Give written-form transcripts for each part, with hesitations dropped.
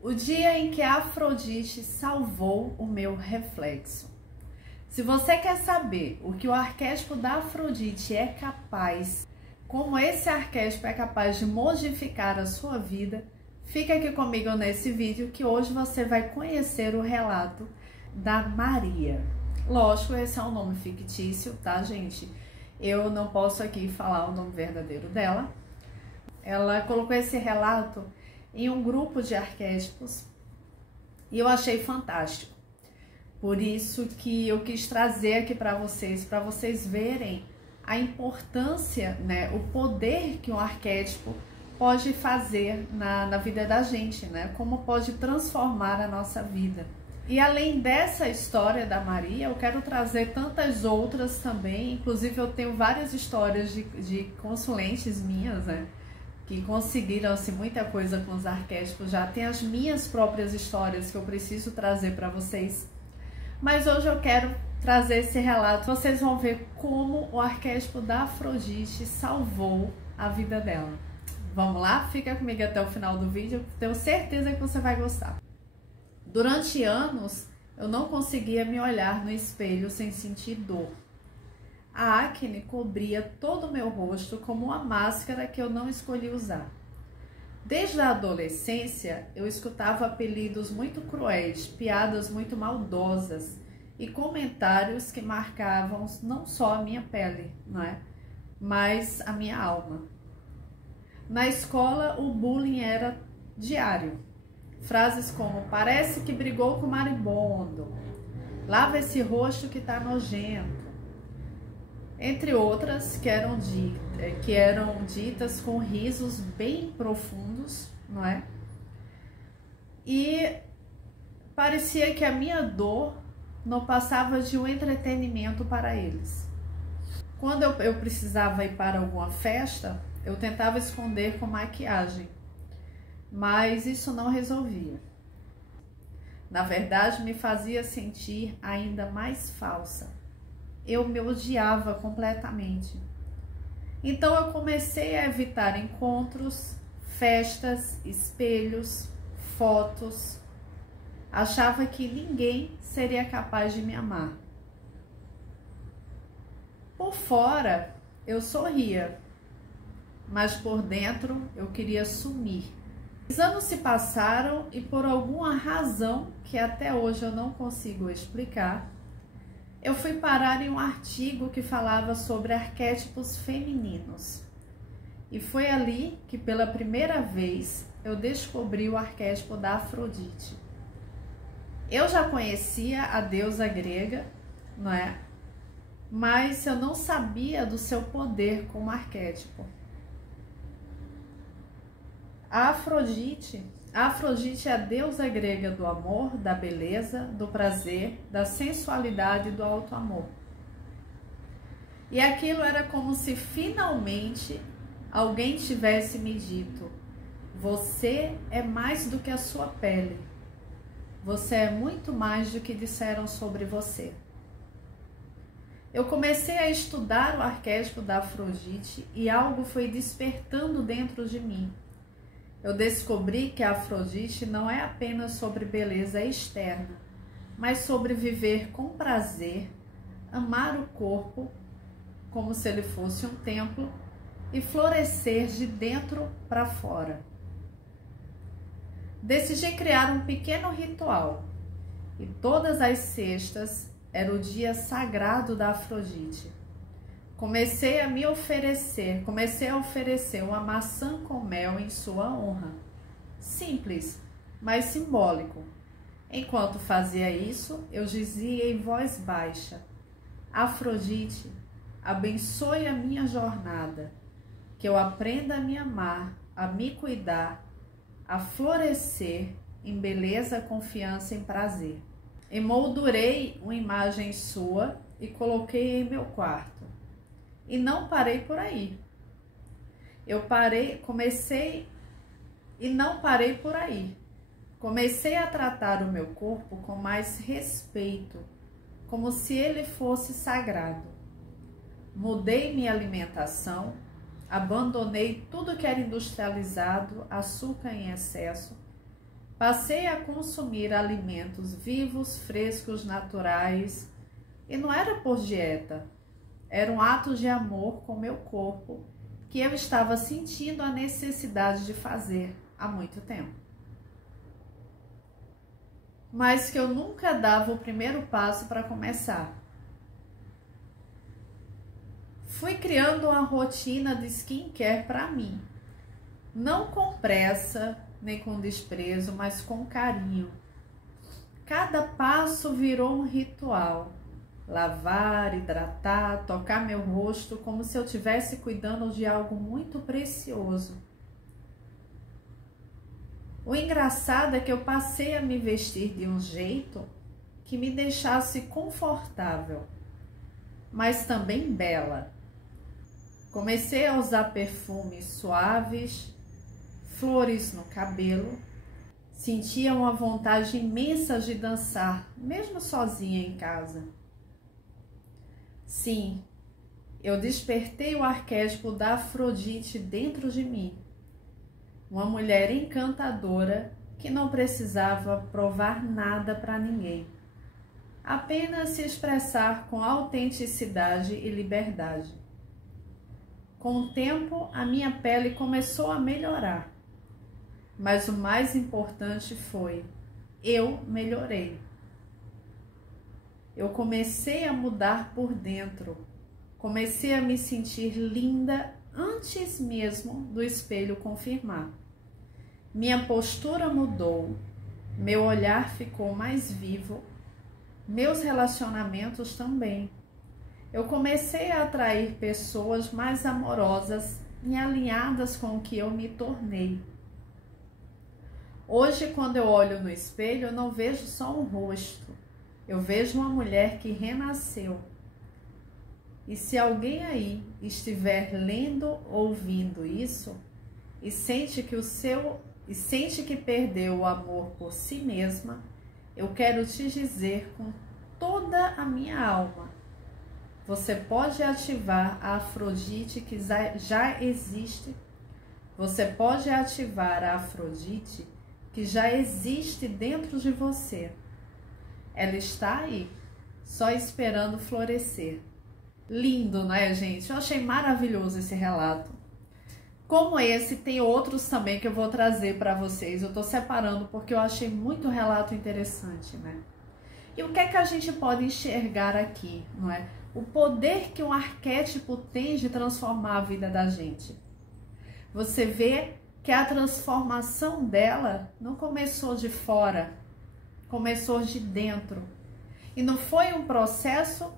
O dia em que a Afrodite salvou o meu reflexo. Se você quer saber o que o arquétipo da Afrodite é capaz, como esse arquétipo é capaz de modificar a sua vida, fica aqui comigo nesse vídeo que hoje você vai conhecer o relato da Maria. Lógico, esse é um nome fictício, tá, gente? Eu não posso aqui falar o nome verdadeiro dela. Ela colocou esse relato em um grupo de arquétipos e eu achei fantástico. Por isso que eu quis trazer aqui para vocês verem a importância, né, o poder que um arquétipo pode fazer na vida da gente, né, como pode transformar a nossa vida. E além dessa história da Maria, eu quero trazer tantas outras também, inclusive eu tenho várias histórias de consulentes minhas, né, que conseguiram assim, muita coisa com os arquétipos, já tem as minhas próprias histórias que eu preciso trazer para vocês. Mas hoje eu quero trazer esse relato, vocês vão ver como o arquétipo da Afrodite salvou a vida dela. Vamos lá? Fica comigo até o final do vídeo, tenho certeza que você vai gostar. Durante anos, eu não conseguia me olhar no espelho sem sentir dor. A acne cobria todo o meu rosto como uma máscara que eu não escolhi usar. Desde a adolescência, eu escutava apelidos muito cruéis, piadas muito maldosas e comentários que marcavam não só a minha pele, não é? Mas a minha alma. Na escola, o bullying era diário. Frases como, parece que brigou com o maribondo, lava esse rosto que tá nojento, entre outras que eram ditas com risos bem profundos, não é? E parecia que a minha dor não passava de um entretenimento para eles. Quando eu precisava ir para alguma festa, eu tentava esconder com maquiagem, mas isso não resolvia. Na verdade, me fazia sentir ainda mais falsa. Eu me odiava completamente. Então eu comecei a evitar encontros, festas, espelhos, fotos. Achava que ninguém seria capaz de me amar. Por fora eu sorria, mas por dentro eu queria sumir. Os anos se passaram e por alguma razão que até hoje eu não consigo explicar, eu fui parar em um artigo que falava sobre arquétipos femininos. E foi ali que pela primeira vez eu descobri o arquétipo da Afrodite. Eu já conhecia a deusa grega, não é? Mas eu não sabia do seu poder como arquétipo. A Afrodite é a deusa grega do amor, da beleza, do prazer, da sensualidade e do alto amor. E aquilo era como se finalmente alguém tivesse me dito: você é mais do que a sua pele. Você é muito mais do que disseram sobre você. Eu comecei a estudar o arquétipo da Afrodite e algo foi despertando dentro de mim. Eu descobri que a Afrodite não é apenas sobre beleza externa, mas sobre viver com prazer, amar o corpo como se ele fosse um templo e florescer de dentro para fora. Decidi criar um pequeno ritual e todas as sextas era o dia sagrado da Afrodite. Comecei a oferecer uma maçã com mel em sua honra. Simples, mas simbólico. Enquanto fazia isso, eu dizia em voz baixa: Afrodite, abençoe a minha jornada, que eu aprenda a me amar, a me cuidar, a florescer em beleza, confiança e prazer. Emoldurei uma imagem sua e coloquei em meu quarto. E não parei por aí. Comecei a tratar o meu corpo com mais respeito, como se ele fosse sagrado. Mudei minha alimentação, abandonei tudo que era industrializado, açúcar em excesso, Passei a consumir alimentos vivos, frescos, naturais, e não era por dieta, era um ato de amor com meu corpo que eu estava sentindo a necessidade de fazer há muito tempo. Mas que eu nunca dava o primeiro passo para começar. Fui criando uma rotina de skincare para mim, não com pressa, nem com desprezo, mas com carinho. Cada passo virou um ritual. Lavar, hidratar, tocar meu rosto como se eu estivesse cuidando de algo muito precioso. O engraçado é que eu passei a me vestir de um jeito que me deixasse confortável, mas também bela. Comecei a usar perfumes suaves, flores no cabelo. Sentia uma vontade imensa de dançar, mesmo sozinha em casa. Sim, eu despertei o arquétipo da Afrodite dentro de mim. Uma mulher encantadora que não precisava provar nada para ninguém. Apenas se expressar com autenticidade e liberdade. Com o tempo, a minha pele começou a melhorar. Mas o mais importante foi, eu melhorei. Eu comecei a mudar por dentro. Comecei a me sentir linda antes mesmo do espelho confirmar. Minha postura mudou, meu olhar ficou mais vivo, meus relacionamentos também. Eu comecei a atrair pessoas mais amorosas e alinhadas com o que eu me tornei. Hoje, quando eu olho no espelho, eu não vejo só um rosto. Eu vejo uma mulher que renasceu. E se alguém aí estiver lendo, ouvindo isso, e sente que perdeu o amor por si mesma, eu quero te dizer com toda a minha alma, você pode ativar a Afrodite que já existe. Você pode ativar a Afrodite que já existe dentro de você. Ela está aí, só esperando florescer. Lindo, né, gente? Eu achei maravilhoso esse relato. Como esse, tem outros também que eu vou trazer para vocês. Eu tô separando porque eu achei muito relato interessante, né? E o que é que a gente pode enxergar aqui, não é? O poder que um arquétipo tem de transformar a vida da gente. Você vê que a transformação dela não começou de fora, começou de dentro. E não foi um processo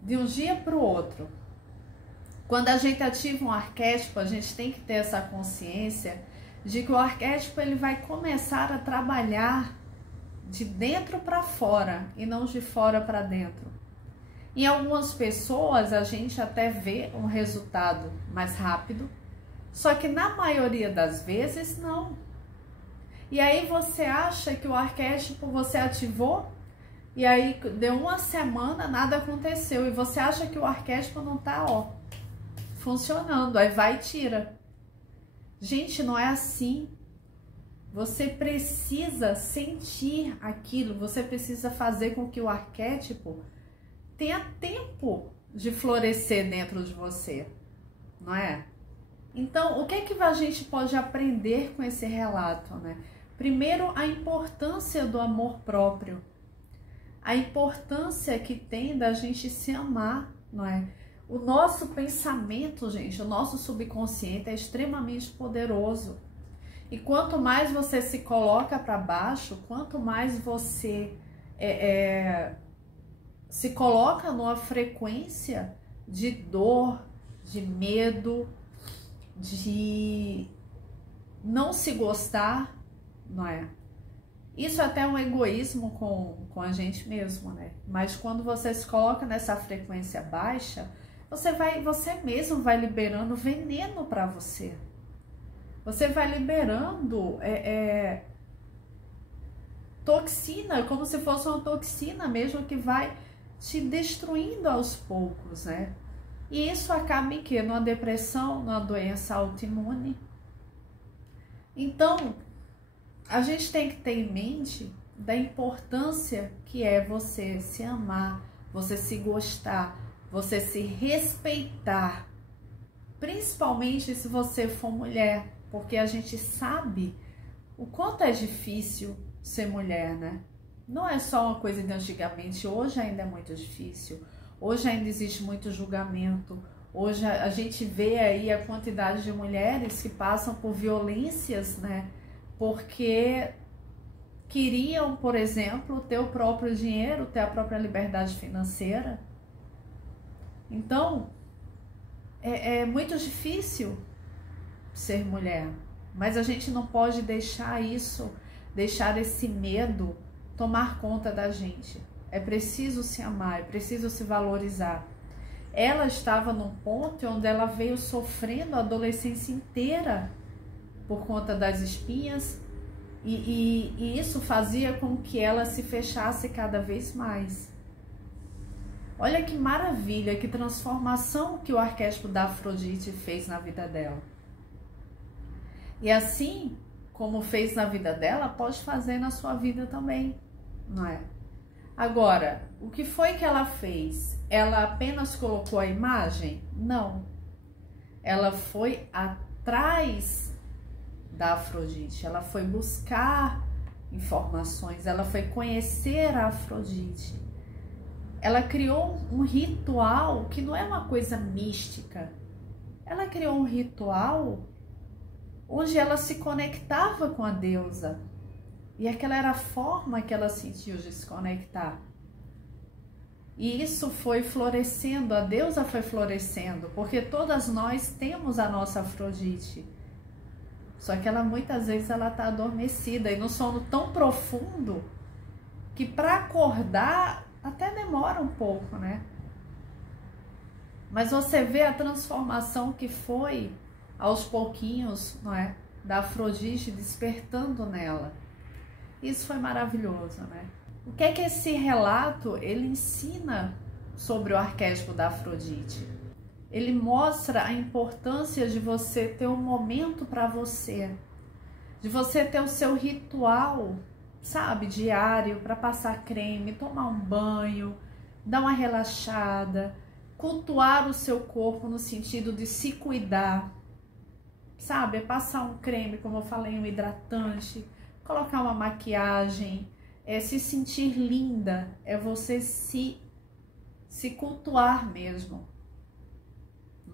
de um dia para o outro. Quando a gente ativa um arquétipo, a gente tem que ter essa consciência de que o arquétipo ele vai começar a trabalhar de dentro para fora e não de fora para dentro. Em algumas pessoas a gente até vê um resultado mais rápido, só que na maioria das vezes não. E aí você acha que o arquétipo você ativou e aí deu uma semana, nada aconteceu e você acha que o arquétipo não tá, funcionando, aí vai e tira. Gente, não é assim. Você precisa sentir aquilo, você precisa fazer com que o arquétipo tenha tempo de florescer dentro de você, não é? Então, o que é que a gente pode aprender com esse relato, né? Primeiro, a importância do amor próprio, a importância que tem da gente se amar, não é? O nosso pensamento, gente, o nosso subconsciente é extremamente poderoso. E quanto mais você se coloca para baixo, quanto mais você se coloca numa frequência de dor, de medo, de não se gostar, não é? Isso até é um egoísmo com a gente mesmo, né? Mas quando você se coloca nessa frequência baixa, você mesmo vai liberando veneno para você. Você vai liberando toxina, como se fosse uma toxina mesmo que vai te destruindo aos poucos, né? E isso acaba em quê? Numa depressão, numa doença autoimune. Então, a gente tem que ter em mente da importância que é você se amar, você se gostar, você se respeitar, principalmente se você for mulher, porque a gente sabe o quanto é difícil ser mulher, né? Não é só uma coisa de antigamente, hoje ainda é muito difícil, hoje ainda existe muito julgamento, hoje a gente vê aí a quantidade de mulheres que passam por violências, né? Porque queriam, por exemplo, ter o próprio dinheiro, ter a própria liberdade financeira. Então, é muito difícil ser mulher, mas a gente não pode deixar esse medo tomar conta da gente. É preciso se amar, é preciso se valorizar. Ela estava num ponto onde ela veio sofrendo a adolescência inteira por conta das espinhas, e isso fazia com que ela se fechasse cada vez mais. Olha que maravilha, que transformação que o arquétipo da Afrodite fez na vida dela. E assim como fez na vida dela, pode fazer na sua vida também, não é? Agora, o que foi que ela fez? Ela apenas colocou a imagem? Não. Ela foi atrás da Afrodite, ela foi buscar informações, ela foi conhecer a Afrodite. Ela criou um ritual que não é uma coisa mística. Ela criou um ritual onde ela se conectava com a deusa. E aquela era a forma que ela sentiu de se conectar. E isso foi florescendo, a deusa foi florescendo, porque todas nós temos a nossa Afrodite. Só que ela muitas vezes ela está adormecida e no sono tão profundo que para acordar até demora um pouco, né? Mas você vê a transformação que foi aos pouquinhos, não é? Da Afrodite despertando nela. Isso foi maravilhoso, né? O que é que esse relato ele ensina sobre o arquétipo da Afrodite? Ele mostra a importância de você ter um momento para você, de você ter o seu ritual, sabe, diário, para passar creme, tomar um banho, dar uma relaxada, cultuar o seu corpo no sentido de se cuidar, sabe, passar um creme, como eu falei, um hidratante, colocar uma maquiagem, se sentir linda, é você se cultuar mesmo.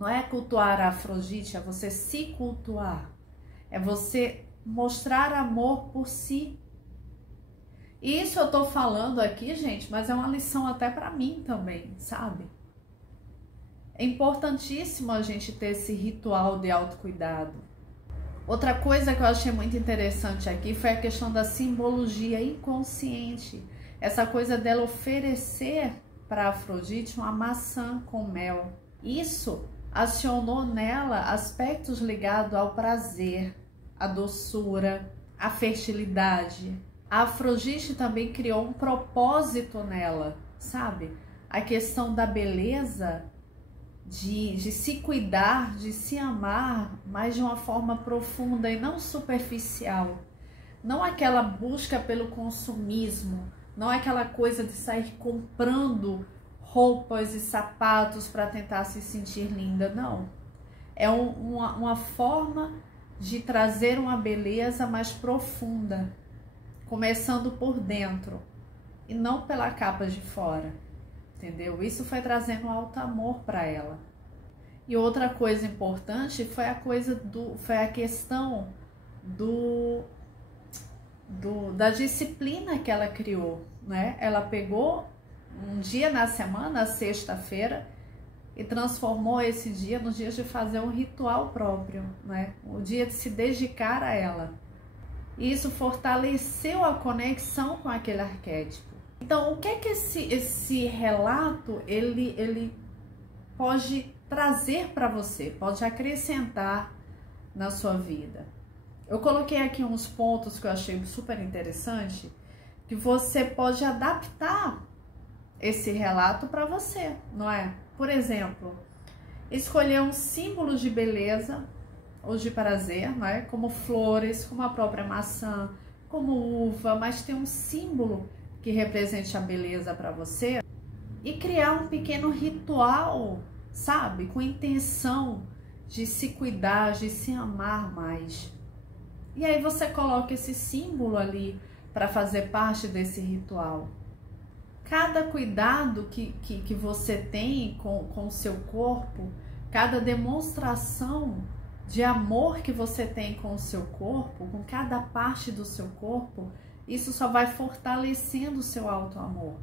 Não é cultuar a Afrodite, é você se cultuar. É você mostrar amor por si. E isso eu tô falando aqui, gente, mas é uma lição até para mim também, sabe? É importantíssimo a gente ter esse ritual de autocuidado. Outra coisa que eu achei muito interessante aqui foi a questão da simbologia inconsciente. Essa coisa dela oferecer para Afrodite uma maçã com mel. Isso acionou nela aspectos ligados ao prazer, à doçura, à fertilidade. A Afrodite também criou um propósito nela, sabe? A questão da beleza, de se cuidar, de se amar, mas de uma forma profunda e não superficial. Não aquela busca pelo consumismo, não aquela coisa de sair comprando roupas e sapatos para tentar se sentir linda, não. É uma forma de trazer uma beleza mais profunda, começando por dentro e não pela capa de fora, entendeu? Isso foi trazendo um alto amor para ela. E outra coisa importante foi a questão da disciplina que ela criou, né? Ela pegou um dia na semana, a sexta-feira, e transformou esse dia no dia de fazer um ritual próprio, né? O dia de se dedicar a ela. E isso fortaleceu a conexão com aquele arquétipo. Então, o que é que esse relato ele pode trazer para você, pode acrescentar na sua vida? Eu coloquei aqui uns pontos que eu achei super interessante, que você pode adaptar esse relato para você, não é? Por exemplo, escolher um símbolo de beleza ou de prazer, não é? Como flores, como a própria maçã, como uva, mas tem um símbolo que represente a beleza para você, e criar um pequeno ritual, sabe? Com intenção de se cuidar, de se amar mais. E aí você coloca esse símbolo ali para fazer parte desse ritual. Cada cuidado que você tem com o seu corpo, cada demonstração de amor que você tem com o seu corpo, com cada parte do seu corpo, isso só vai fortalecendo o seu auto-amor.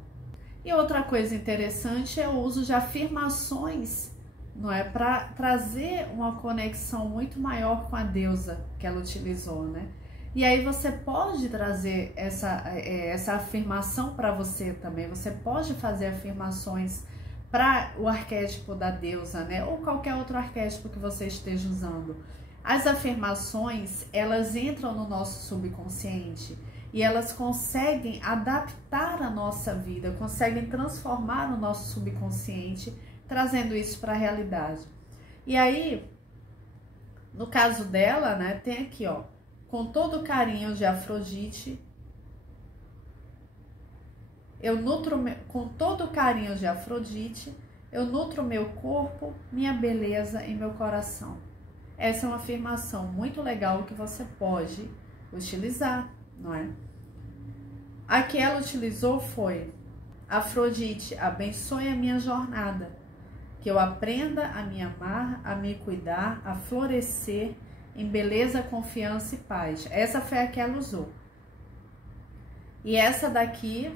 E outra coisa interessante é o uso de afirmações, não é? Para trazer uma conexão muito maior com a deusa que ela utilizou, né? E aí você pode trazer essa afirmação para você também. Você pode fazer afirmações para o arquétipo da deusa, né? Ou qualquer outro arquétipo que você esteja usando. As afirmações, elas entram no nosso subconsciente e elas conseguem adaptar a nossa vida, conseguem transformar o nosso subconsciente, trazendo isso para a realidade. E aí, no caso dela, né, tem aqui, ó, com todo o carinho de Afrodite, com todo o carinho de Afrodite, eu nutro meu corpo, minha beleza e meu coração. Essa é uma afirmação muito legal que você pode utilizar, não é? A que ela utilizou foi: Afrodite, abençoe a minha jornada, que eu aprenda a me amar, a me cuidar, a florescer em beleza, confiança e paz. Essa foi a que ela usou. E essa daqui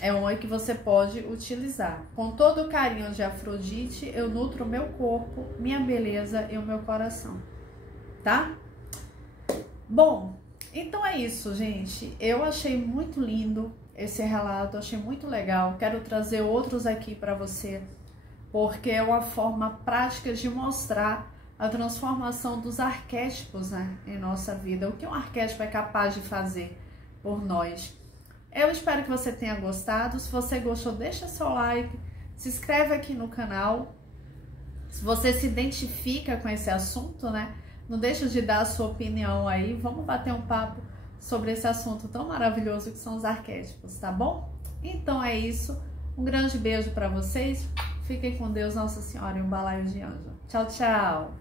é uma que você pode utilizar. Com todo o carinho de Afrodite, eu nutro o meu corpo, minha beleza e o meu coração, tá? Bom, então é isso, gente. Eu achei muito lindo esse relato, achei muito legal. Quero trazer outros aqui para você, porque é uma forma prática de mostrar a transformação dos arquétipos, né, em nossa vida. O que um arquétipo é capaz de fazer por nós. Eu espero que você tenha gostado. Se você gostou, deixa seu like, se inscreve aqui no canal. Se você se identifica com esse assunto, né, não deixa de dar a sua opinião aí. Vamos bater um papo sobre esse assunto tão maravilhoso que são os arquétipos, tá bom? Então é isso. Um grande beijo para vocês. Fiquem com Deus, Nossa Senhora e um balaio de anjo. Tchau, tchau!